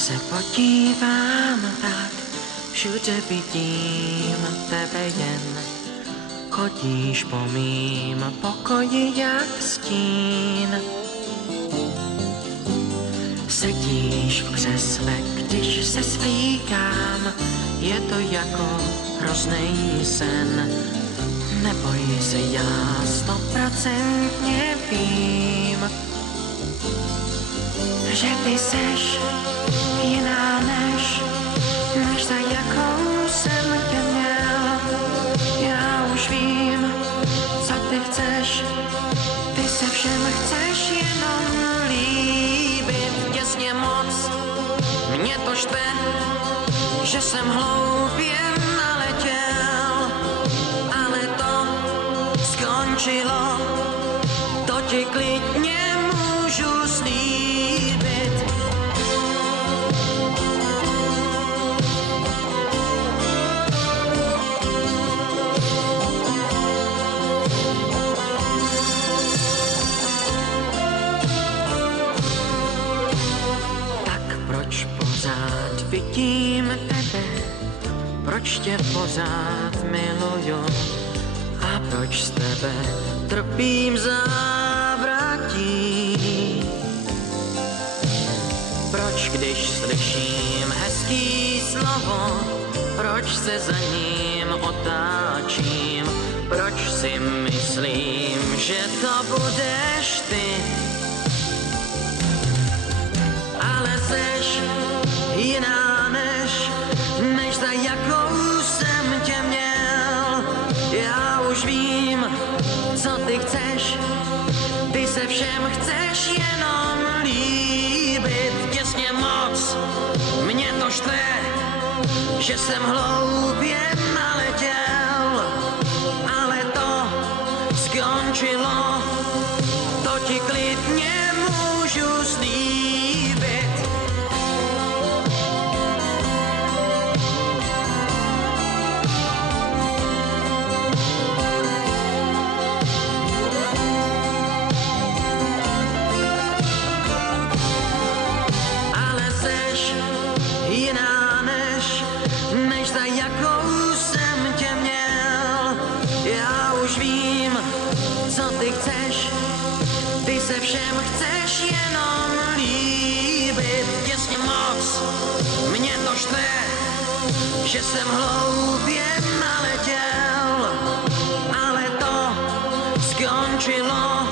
se podívám tak, všude vidím tebe jen. Chodíš po mým pokoji jak stín. Sedíš v křesle, když se svlíkám, je to jako hroznej sen. Neboj se, já 100% vím, že ty seš jiná než za jakou jsem tě měl. Já už vím, co ty chceš, ty se všem chceš jenom líbit. Těsně moc, mě to štve, že jsem hloupě naletěl, ale to skončilo, to ti klidně můžu slíbit. Tak proč pořád vidím tebe, proč tě pořád miluju a proč z tebe trpím závratí? Proč, když slyším hezký slovo, proč se za ním otáčím? Proč si myslím, že to budeš ty? Ale seš jiná než za jakou jsem tě měl. Já už vím, co ty chceš, ty se všem chceš jenom líbit. Těsně moc, mě to štve, že jsem hloupě naletěl, ale to skončilo, to ti klidně můžu slíbit. Jiná než za jakou jsem tě měl. Já už vím, co ty chceš, ty se všem chceš jenom líbit. Těsně moc, mě to štve, že jsem hloupě naletěl, ale to skončilo,